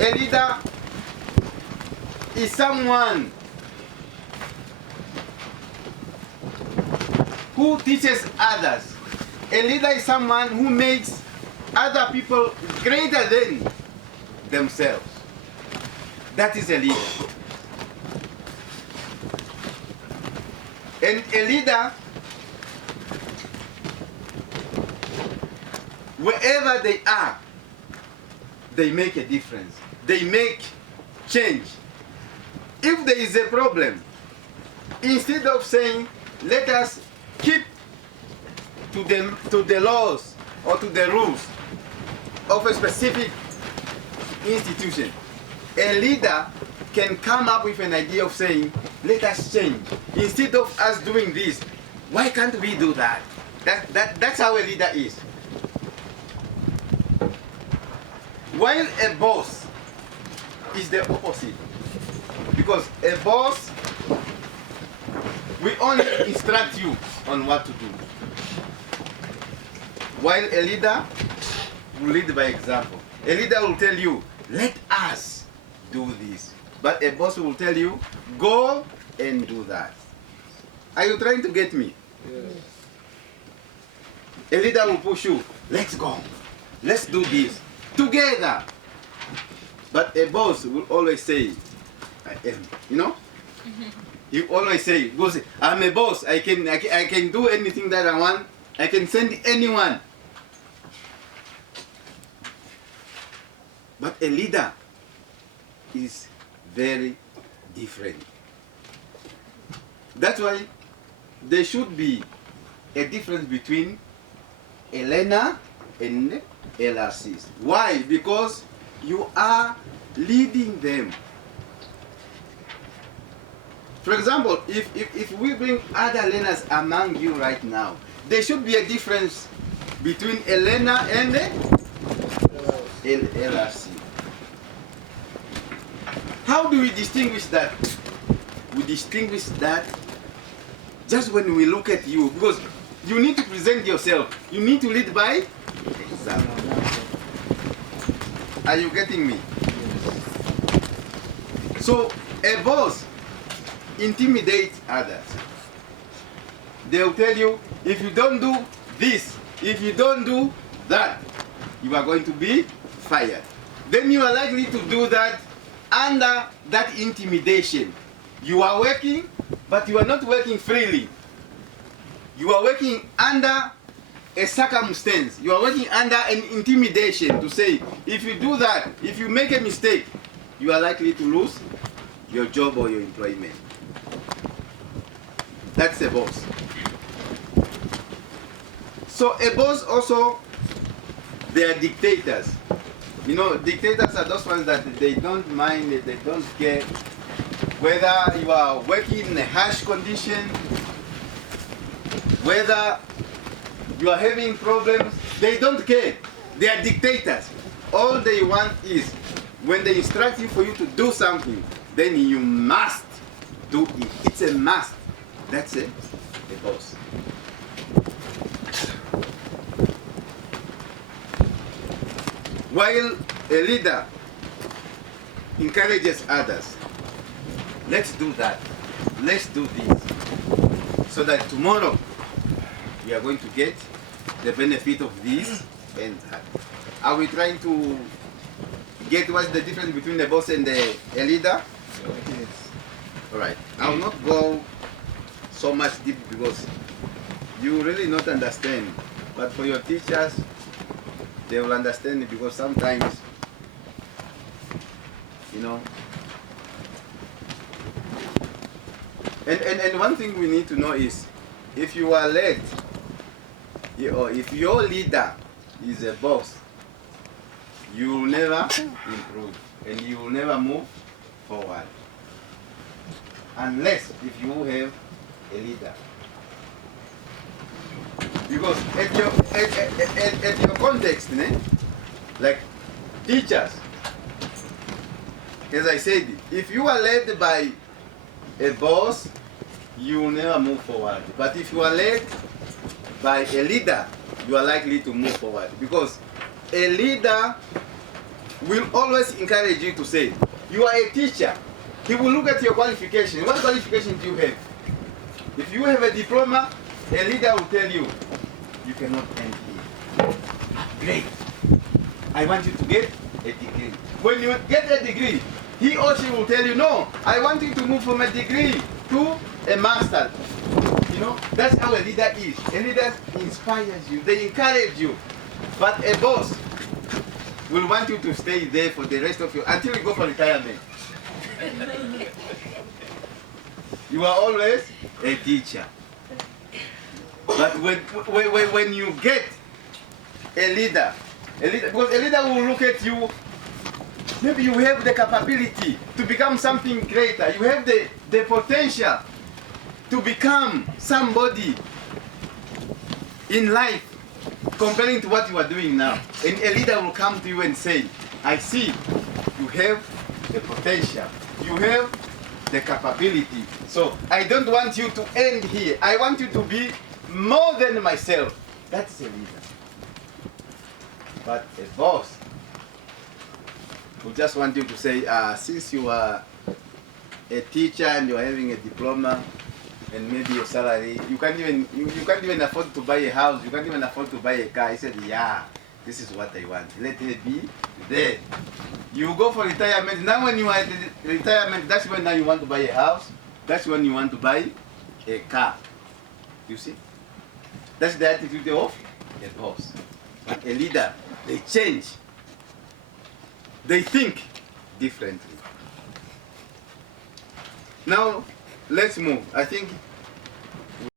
A leader is someone who teaches others. A leader is someone who makes other people greater than themselves. That is a leader. And a leader, wherever they are, they make a difference. They make change. If there is a problem, instead of saying, let us keep to the laws or to the rules of a specific institution, a leader can come up with an idea of saying, let us change. Instead of us doing this, why can't we do that? That's how a leader is. While a boss is the opposite. Because a boss, we only instruct you on what to do. While a leader will lead by example. A leader will tell you, let us do this. But a boss will tell you, go and do that. Are you trying to get me? Yes. A leader will push you, let's go. Let's do this together. But a boss will always say, I am, you know? You always say, I'm a boss. I can do anything that I want. I can send anyone. But a leader is very different. That's why there should be a difference between a learner and LRCs. Why? Because you are leading them. For example, if we bring other learners among you right now, there should be a difference between a learner and a LRC. How do we distinguish that? We distinguish that just when we look at you, because you need to present yourself. You need to lead by example. Are you getting me? So a boss intimidates others. They'll tell you, if you don't do this, if you don't do that, you are going to be fired. Then you are likely to do that under that intimidation. You are working, but you are not working freely. You are working under a circumstance. You are working under an intimidation to say, if you do that, if you make a mistake, you are likely to lose your job or your employment. That's a boss. So a boss also, they are dictators. You know, dictators are those ones that they don't mind, they don't care whether you are working in a harsh condition, whether you are having problems, they don't care. They are dictators. All they want is, when they instruct you for you to do something, then you must do it. It's a must. That's it, a boss. While a leader encourages others, let's do that, let's do this, so that tomorrow we are going to get the benefit of this and that. Are we trying to get what's the difference between a boss and a leader? Yes. All right. I will not go so much deep because you really not understand. But for your teachers, they will understand it, because sometimes, you know. And one thing we need to know is, if you are led, or if your leader is a boss, you will never improve and you will never move forward. Unless if you have a leader. Because at your context, like teachers, as I said, if you are led by a boss, you will never move forward. But if you are led by a leader, you are likely to move forward. Because a leader will always encourage you to say, you are a teacher. He will look at your qualification. What qualification do you have? If you have a diploma, a leader will tell you, you cannot end here. Great. I want you to get a degree. When you get a degree, he or she will tell you, no, I want you to move from a degree to a master. You know, that's how a leader is. A leader inspires you, they encourage you. But a boss will want you to stay there for the rest of your, until you go for retirement. You are always a teacher. But when you get a leader, because a leader will look at you, maybe you have the capability to become something greater. You have the potential to become somebody in life comparing to what you are doing now. And a leader will come to you and say, I see you have the potential. You have the capability. So I don't want you to end here. I want you to be more than myself. That's a leader. But a boss who just want you to say, since you are a teacher and you're having a diploma and maybe your salary, you can't even afford to buy a house, you can't even afford to buy a car. He said, yeah, this is what I want. Let it be there. You go for retirement. Now when you are at the retirement, that's when now you want to buy a house. That's when you want to buy a car. You see? That's the attitude of a boss. But a leader, they change. They think differently. Now, let's move. I think